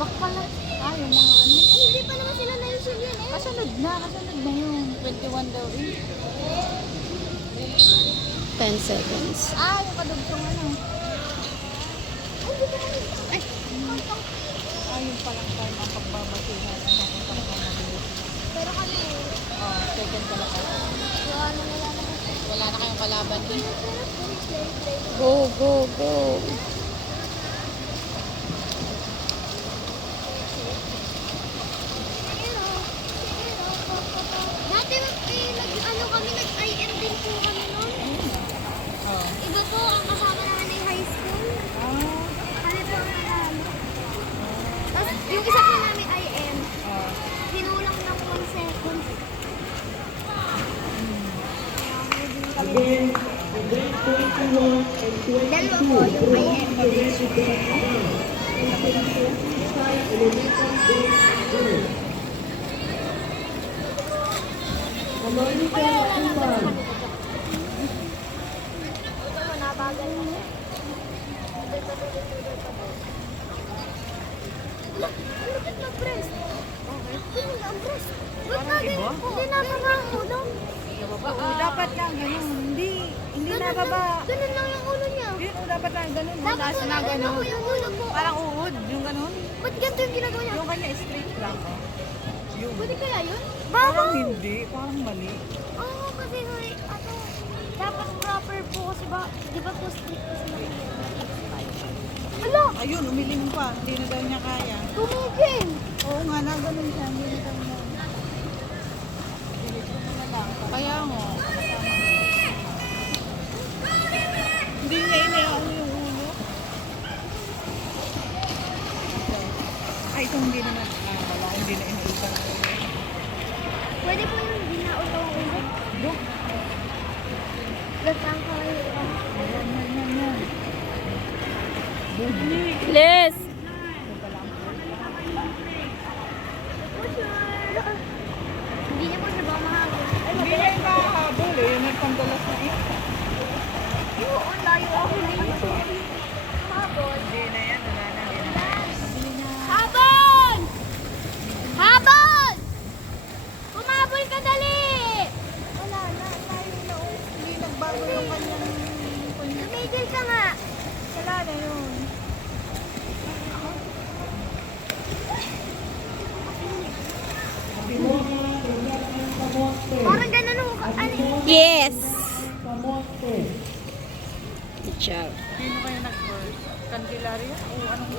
Bak pala. Ah, yung mga ano. Ay, hindi pa naman sila na-issue yan eh. Kasunod na yung 21 daw eh. 10 seconds. Ah, yung kadugtong ano. Ay, hindi ko naman. Ay, yung palang time ang pagbabasihan. Ano, kung saan ka mabilis. Pero kami, Oh, second pala ka. ano na lang ako. Wala na kayong kalaban eh. Play. Go, go, go. Dati ano kami, nag-IM din po kami noon. Oh. Iba po ang kasama namin ay high school. Ah, Kami po ang nanalo. Tapos yung isa po namin IM, oh. hinulang ng 1 second. Again, the grade 21 and 22 Dalawa po yung IM. American Kuman. Ito mo, nabagal na siya. Lupit na breast. Okay. Tingnan ang breast. Ba't na iba? Hindi nababa ang ulo. Oo, dapat lang ganun. Hindi nababa. Ganun lang yung ulo niya. Yun, dapat lang ganun. Dapat Taas na wala ganun. ako yung ulo po. Parang uod, yung ganun. Ba't ganito yung ginagawa niya? Yung kanya straight lang. Oh. Yung. Pwede kaya yun? Parang Baba! hindi, parang mali. Oo, kasi ano, dapat proper po kasi ba, di ba po strict kasi naman yun? Ala! Ayun, umiling pa. Hindi na daw niya kaya. Tumigil! Oo nga, na ganun siya. Hindi na daw niya. Diretso na lang. Kaya mo. Hindi niya inayaw yung ulo. Ay, ito hindi naman. Ah, wala. Hindi na inaitan. Pwede po yung binaot ang ulo. Look. Gatang ka kayo. Yan. Please. Hindi niya po siya ba mahagod? Hindi na yung makahabol eh. Nagpanggalas na eh. Oo, ang layo ako dito. Habol. Hindi na yan. Wala na. Hindi na. Habol! Habol! Kumabol ka dali! Wala na, layo na. Hindi nagbago yung kanyang... Tumigil ka nga. Wala na yun. Parang ganun ho. Ano? Yes. Kamote. Good job. Sino kayo nag-first? Candelaria? O anong